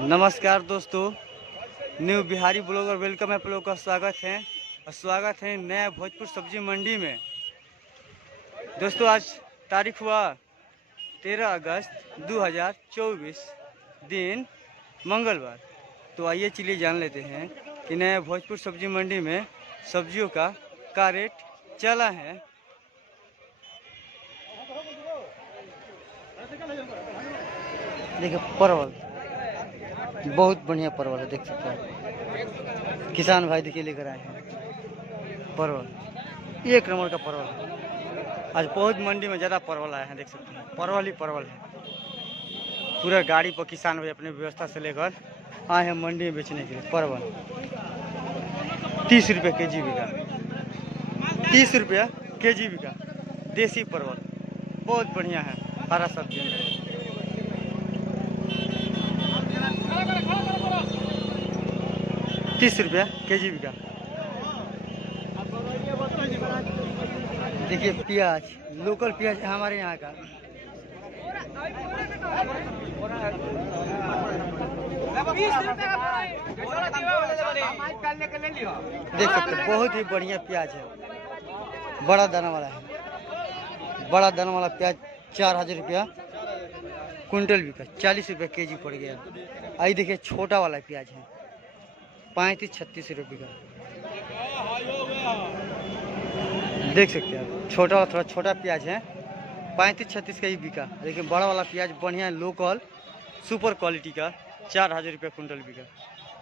नमस्कार दोस्तों, new Bihari blogger welcome आप लोग का स्वागत है नया भोजपुर सब्जी मंडी में। दोस्तों आज तारीख हुआ 13 अगस्त 2024 दिन मंगलवार। तो आइए चलिए जान लेते हैं कि नया भोजपुर सब्जी मंडी में सब्जियों का रेट चला है। देखिए परवल बहुत बढ़िया परवल है, देख सकते हैं किसान भाई देखिए लेकर आए हैं परवल। एक नंबर का परवल है। आज बहुत मंडी में ज़्यादा परवल आए हैं, देख सकते हैं परवल ही परवल है। पूरा गाड़ी पर किसान भाई अपने व्यवस्था से लेकर आए हैं मंडी में बेचने के लिए। परवल 30 रुपये के जी बिका, 30 रुपया के जी बिका। देसी परवल बहुत बढ़िया है, हरा सब्जी। 30 रुपया के जी बिका। देखिए प्याज, लोकल प्याज है हमारे यहाँ का। देख सकते हैं बहुत ही बढ़िया प्याज है, बड़ा दाना वाला है। बड़ा दाना वाला प्याज 4000 रुपया कुंटल बिका, 40 रुपये के जी पड़ गया। आई देखिए छोटा वाला प्याज है 35-36 रुपये का, देख सकते हैं आप। छोटा वाला थोड़ा छोटा प्याज है 35-36 का ही बिका। लेकिन बड़ा वाला प्याज बढ़िया लोकल सुपर क्वालिटी का 4000 रुपये कुंटल बिका,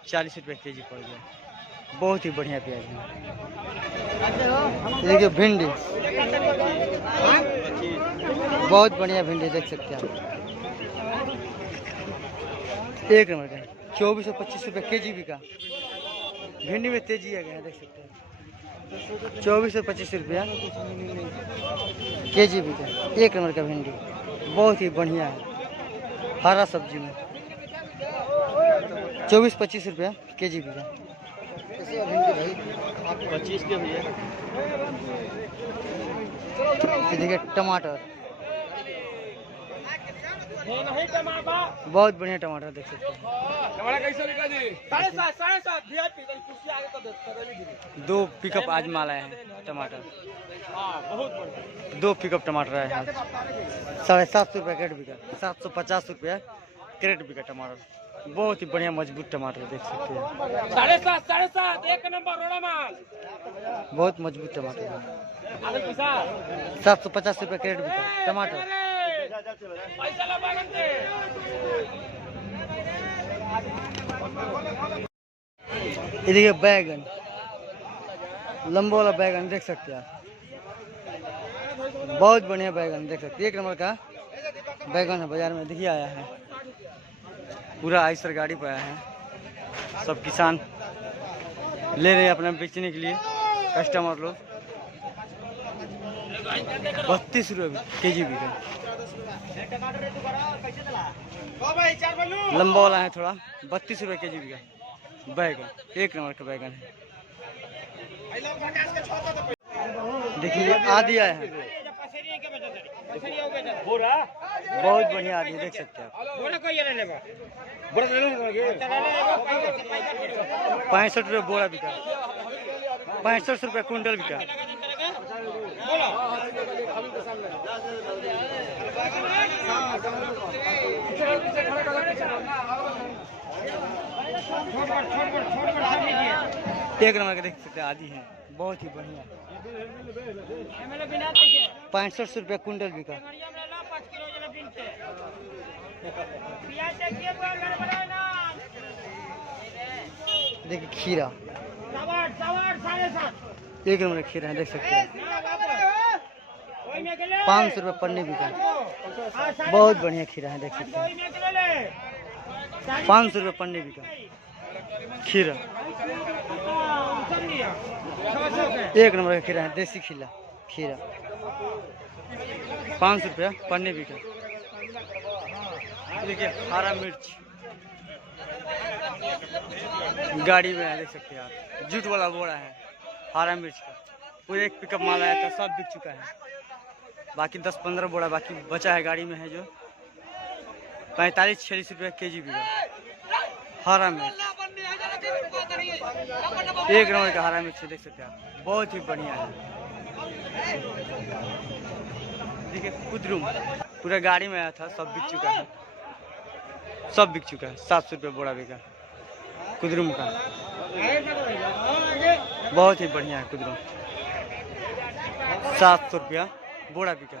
40 रुपये के जी पड़ गया। बहुत ही बढ़िया प्याज है। देखिए भिंडी बहुत बढ़िया भिंडी, देख सकते हैं आप। एक नंबर का 24-25 रुपये के जी बिका। भिंडी में तेजी आ गया, देख सकते हैं 24-25 रुपया के जी बिका। एक नंबर का भिंडी बहुत ही बढ़िया है, हरा सब्जी में 24-25 रुपया के जी बिका। देखिए टमाटर बहुत बढ़िया टमाटर, देख सकते हैं। 2 पिकअप आज माल आए हैं टमाटर, 2 पिकअप टमाटर आए हैं। 750 रुपये क्रेट बिका, 750 रुपया क्रेट बिका टमाटर। बहुत ही बढ़िया मजबूत टमाटर, देख सकते हैं 7.5 एक नंबर रोड़ा माल, बहुत मजबूत टमाटर है। 750 रुपये क्रेट बिका टमाटर। ये देखिए बैगन, लंबा वाला बैगन देख सकते हैं आप। बहुत बढ़िया बैगन देख सकते हैं, एक नंबर का बैगन है। बाजार में देखिए आया है, पूरा आइसर गाड़ी पर आया है। सब किसान ले रहे हैं अपना बेचने के लिए, कस्टमर लोग। 32 रुपये के जी बिका। लंबा वाला है थोड़ा, 32 रुपये के जी बिका बैगन। एक नंबर का बैगन है। देखिए आदि आया है, बहुत बढ़िया आदि, देख सकते हैं आप। 65 रुपये बोरा बिका, 65 रुपये कुंटल बिका। एक नंबर का देख सकते हैं आदि है, बहुत ही बढ़िया। 65 रुपये कुंटल बिका। देखिए खीरा, एक नंबर खीरा है, देख सकते हैं 500 रुपये पन्नी बिका। बहुत बढ़िया खीरा है, देख सकते हैं 500 रुपये पन्नी बिका खीरा। एक नंबर का खीरा है, देसी खीरा 500 रुपया पन्नी बिका। देखिए हरा मिर्च गाड़ी में है, देख सकते हैं आप। जूट वाला बोरा है हरा मिर्च का, पूरे एक पिकअप माल आया था, सब बिक चुका है। बाकी 10-15 बोरा बाकी बचा है गाड़ी में है, जो 45-46 रुपये के जी बिका। हरा मिर्च, 1 नंबर का हरा मिर्च देख सकते हैं आप, बहुत ही बढ़िया है। देखिए कुदरुम पूरा गाड़ी में आया था, सब बिक चुका है, सब बिक चुका है। 700 रुपये बोरा बिका कुदरुम का, बहुत ही बढ़िया है कुदरुम। 700 रुपया बोरा बिका।